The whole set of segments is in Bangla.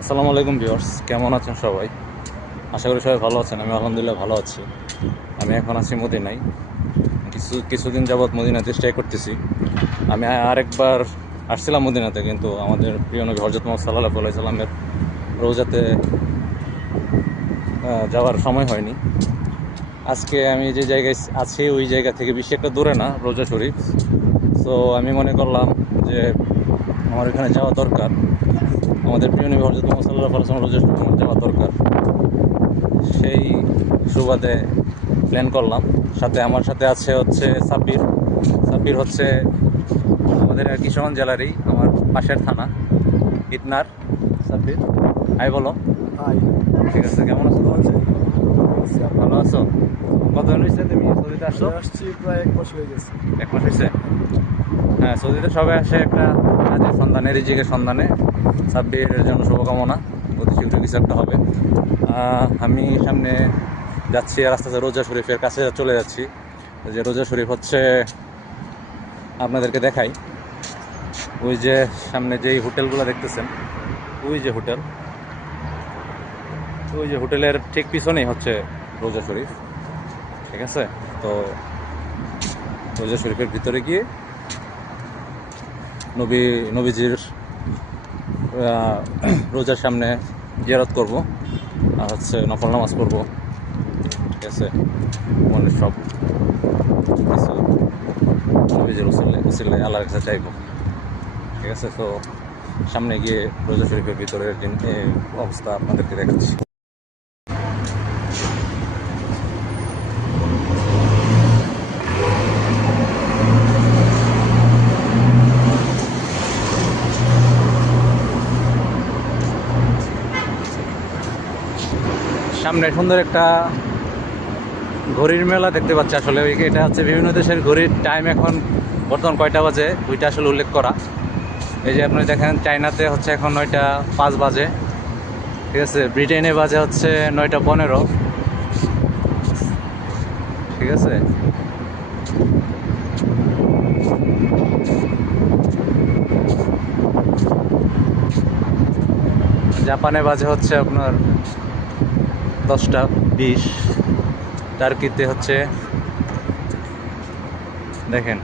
আসসালামু আলাইকুম ভিউয়ার্স, কেমন আছেন সবাই? আশা করি সবাই ভালো আছেন। আমি আলহামদুলিল্লাহ ভালো আছি। আমি এখন আছি মদিনায়। কিছুদিন যাবৎ মদিনাতে স্টে করতেছি। আমি আরেকবার আসছিলাম মদিনাতে, কিন্তু আমাদের প্রিয় নবী হযরত মুহাম্মদ সাল্লাল্লাহু আলাইহি সাল্লামের রোজাতে যাওয়ার সময় হয়নি। আজকে আমি যে জায়গায় আছি ওই জায়গা থেকে বেশি একটা দূরে না, রোজা শরীফ। সো আমি মনে করলাম যে আমার এখানে যাওয়া দরকার। আমাদের প্রিয় নবী হযরত মুহাম্মদ সাল্লাল্লাহু আলাইহি ওয়াসাল্লাম রোজা শরীফ আমার যাওয়া দরকার। সেই সুবাদে প্ল্যান করলাম। আমার সাথে আছে হচ্ছে সাব্বির। সাব্বির হচ্ছে আমাদের কিশোরগঞ্জ জেলারই, আমার পাশের থানা ইতনার। সাব্বির, হাই বলো। হাই। ঠিক আছে, কেমন আছো? ভালো আছো? কতদিন হয়েছে তুমি সৌদিতে আসছো? আসছি প্রায় 1 মাস হয়ে গেছে। 1 মাস হয়েছে। হ্যাঁ, সৌদিতে সবাই আসে একটা কাজের সন্ধানে, রিজিকের সন্ধানে। সাব্বিরের জন্য শুভকামনা, অতি শীঘ্র কিছু একটা হবে। আমি সামনে যাচ্ছি, আর আস্তে আস্তে রোজা শরীফের কাছে চলে যাচ্ছি। যে রোজা শরীফ হচ্ছে আপনাদেরকে দেখাই। ওই যে সামনে যেই হোটেলগুলো দেখতেছেন, ওই যে হোটেল, ওই যে হোটেলের ঠিক পিছনেই হচ্ছে রোজা শরীফ। ঠিক আছে, তো রোজা শরীফের ভিতরে গিয়ে নবীজির রোজার সামনে জিয়ারত করব, আর হচ্ছে নফল নামাজ করব। ঠিক আছে, মনের সব কিছু নবীজির উসিলায় আল্লাহর কাছে চাইবো। ঠিক আছে, তো সামনে গিয়ে রোজা শরীফের ভিতরের অবস্থা আপনাদেরকে দেখাচ্ছি। সামনে সুন্দর একটা ঘড়ির মেলা দেখতে পাচ্ছি। আসলে এটা হচ্ছে বিভিন্ন দেশের ঘড়ির টাইম। এখন বর্তমান কয়টা বাজে ওইটা আসলে উল্লেখ করা। এই যে আপনি দেখেন, চায়নাতে হচ্ছে এখন 9টা 5 বাজে। ঠিক আছে, ব্রিটেনে বাজে হচ্ছে 9টা 15। ঠিক আছে, জাপানে বাজে হচ্ছে আপনার 10টা 20। টার্কিতে হচ্ছে দেখেন,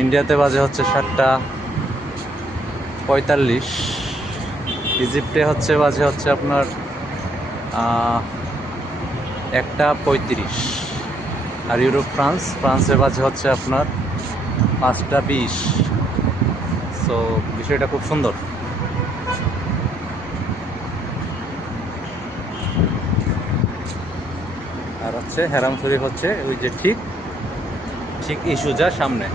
ইন্ডিয়াতে বাজে হচ্ছে 7টা 45। ইজিপ্টে হচ্ছে বাজে হচ্ছে আপনার 1টা 35। আর ফ্রান্সে বাজে হচ্ছে আপনার 5টা 20। সো বিষয়টা খুব সুন্দর। আর হচ্ছে হেরাম শরীফ হচ্ছে ওই যে ঠিক ঠিক এই সোজা সামনে,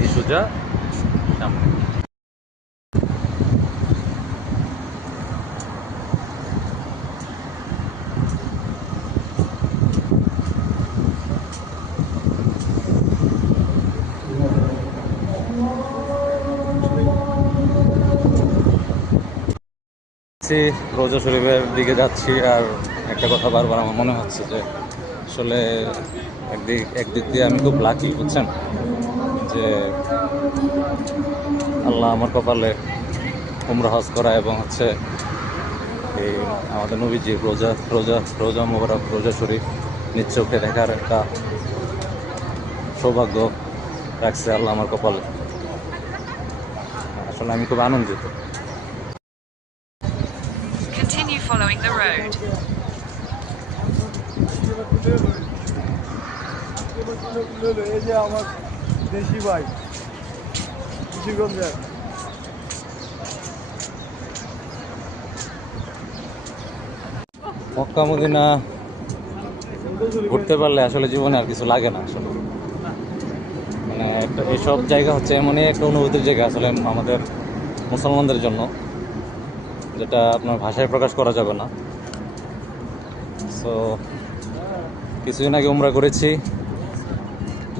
এই সোজা সামনে। রোজা শরীফের দিকে যাচ্ছি, আর একটা কথা বারবার আমার মনে হচ্ছে যে আসলে একদিক দিয়ে আমি খুব লাকি, বুঝছেন, যে আল্লাহ আমার কপালে উমরা হজ করা এবং হচ্ছে এই আমাদের নবীজির রোজা রোজা রোজা মোবারক, রোজা শরীফ নিজ চোখে দেখার একটা সৌভাগ্য রাখছে আল্লাহ আমার কপালে। আসলে আমি খুব আনন্দিত। Continue following the road. এই যে আমার দেশি ভাই কিশোরগঞ্জের। মক্কা মদিনা ঘুরতে পারলে আসলে জীবনে আর কিছু লাগে না। আসলে মানে এসব জায়গা হচ্ছে এমনই একটা অনুভূতির জায়গা আসলে আমাদের মুসলমানদের জন্য, যেটা আপনার ভাষায় প্রকাশ করা যাবে না। সো কিছুদিন আগে উমরা করেছি,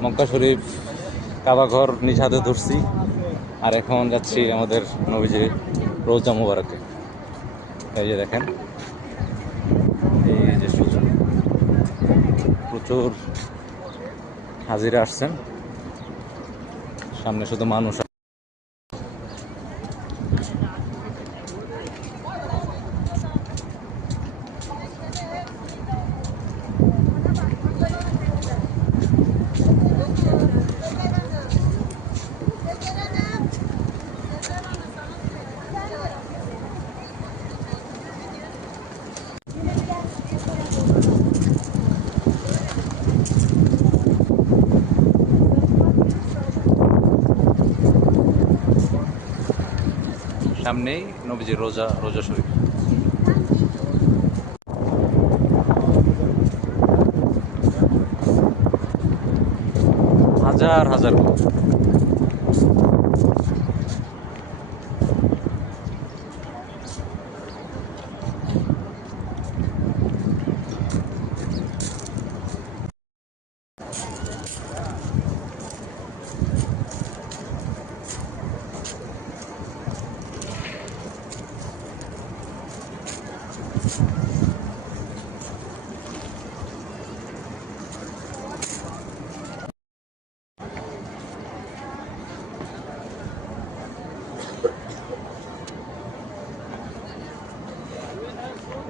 মক্কা শরীফ কাবা ঘর নিজ হাতে ধরছি, আর এখন যাচ্ছি আমাদের নবীজির রোজা মুবারকে। এই যে দেখেন, এই যে সুযোগ, প্রচুর হাজিরা আসছেন, সামনে শুধু মানুষ। সামনেই নবীজির রোজা শরীফ। হাজার হাজার লোক।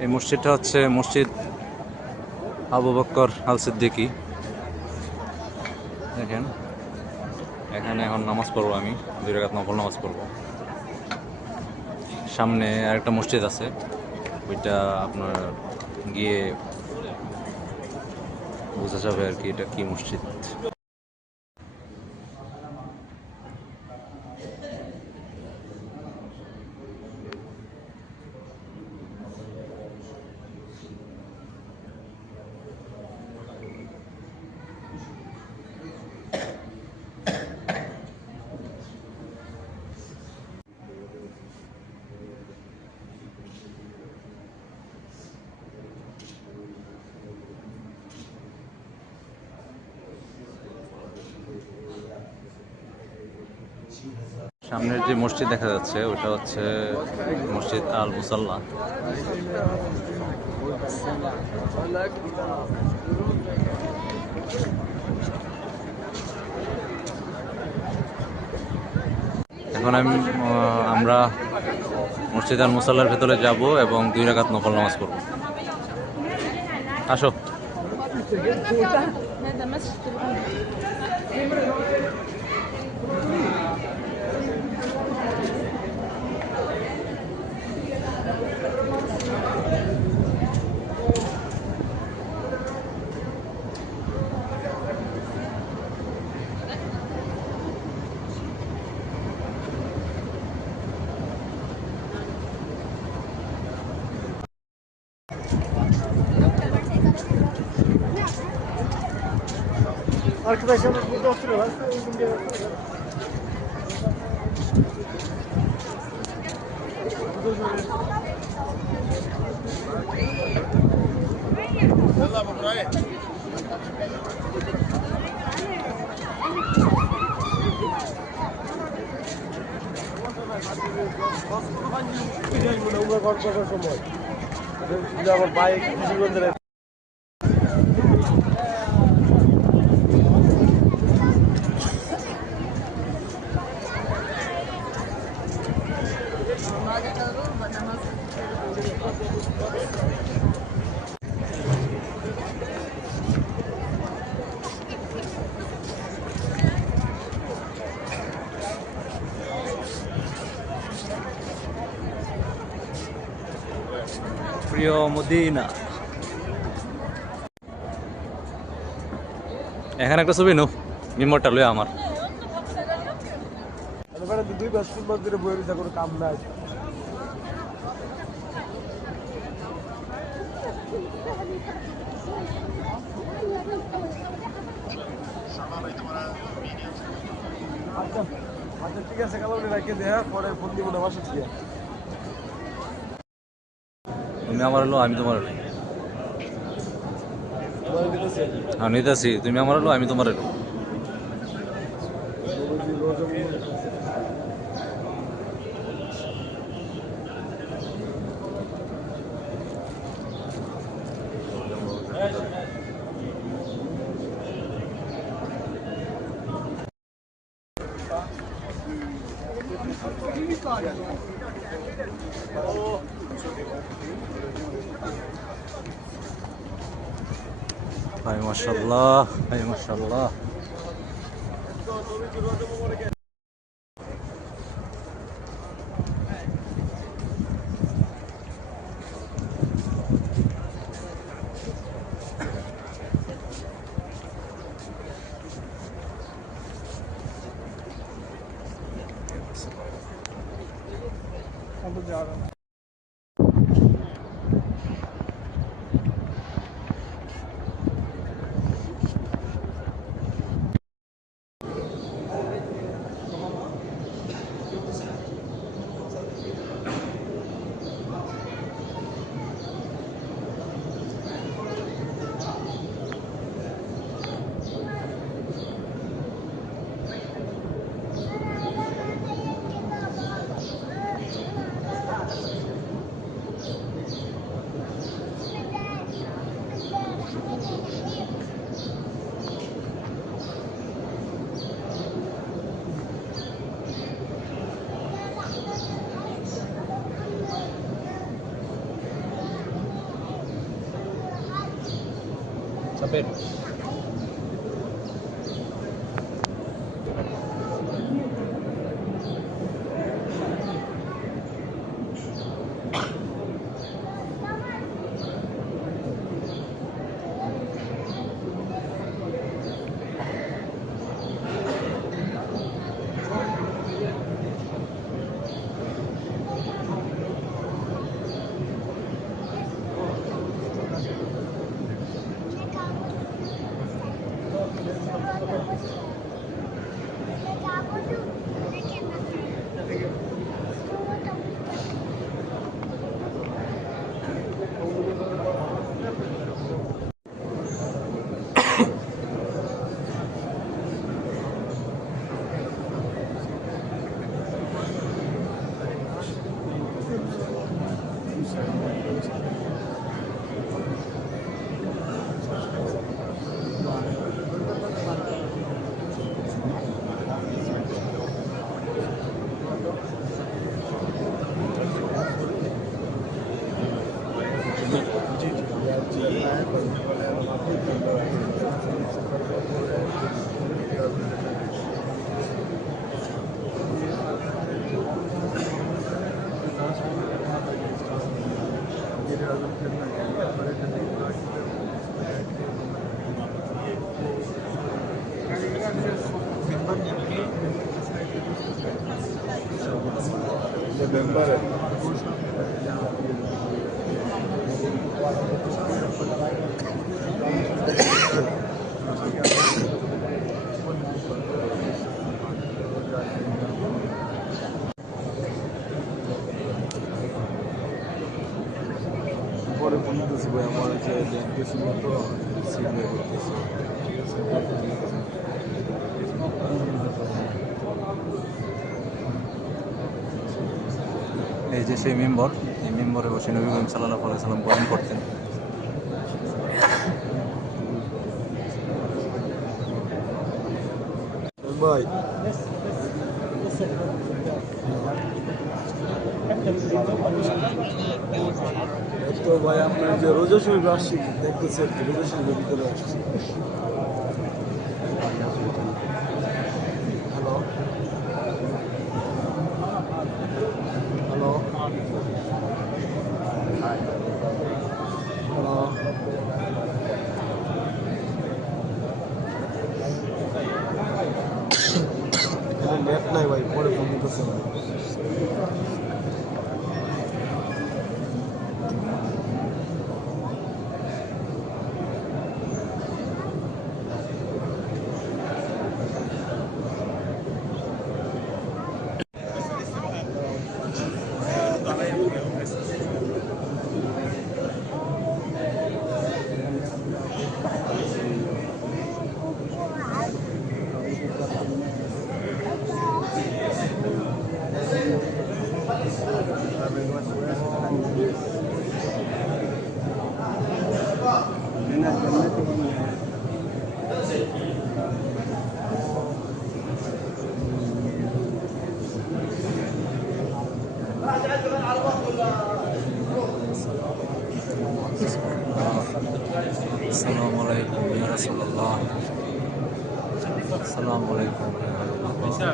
এই মসজিদটা হচ্ছে মসজিদ আবু বকর আল সিদ্দিকী। দেখেন এখানে এখন নামাজ পড়বো, আমি 2 রাকাত নফল নামাজ পড়বো। সামনে আরেকটা মসজিদ আছে, ওইটা আপনার গিয়ে বোঝা যাবে আর কি এটা কি মসজিদ। সামনের যে মসজিদ দেখা যাচ্ছে ওটা হচ্ছে মসজিদ আল মুসাল্লা। এখন আমরা মসজিদ আল মুসাল্লার ভেতরে যাব এবং 2 রাকাত নফল নামাজ পড়ব। আসো। Arkadaşlarımız burada oturuyorlar. Uygun bir yere oturuyorlar. আমার বাইক প্রিয় মদিনা। এখানে একটা ছবি নো মিমোরটা লই আমার। দুই মাস 3 মাস ধরে বইয়ের কোনো কাম নাই। আচ্ছা আচ্ছা ঠিক আছে, কালো রেখে দে, পরে ফোন দিব না বাসা থেকে। তুমি আমার হলো আমি তোমার হলো। হ্যাঁ নিতেছি, তুমি আমার হলো আমি তোমার হলো। ভাই মাশাআল্লাহ, ভাই মাশাআল্লাহ। Sampai. পরে ফোন দিতেছি ভাই আমার যে দেখতেছি তো সিগন্যাল করতেছি এই যে সেই মেম্বর, এই মেম্বরে বসে নবী করিম সাল্লাল্লাহু আলাইহি সাল্লাম বয়ান করতেন। ভাই তো ভাই আপনার যে রোজা শরীফ আসছি দেখতেছি আর কি রোজা শরীফের ভিতরে আসছি হ্যালো হ্যালো হ্যালো নেট নাই ভাই পরে ফোন দিতেছে ভাই আসসালামু আলাইকুম ইয়া রাসূলুল্লাহ। আসসালামু আলাইকুম ইয়া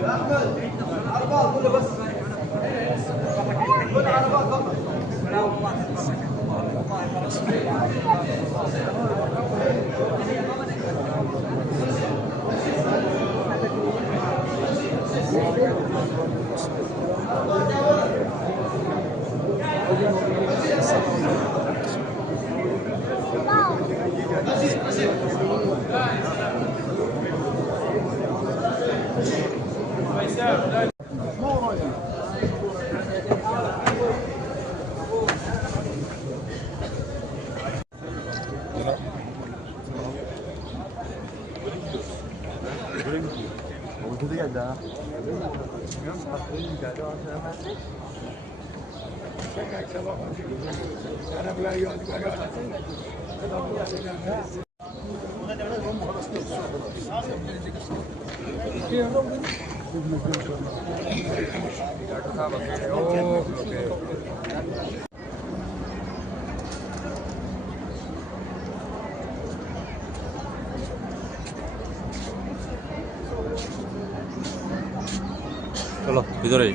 어떻게 간다? চলো ভিতরে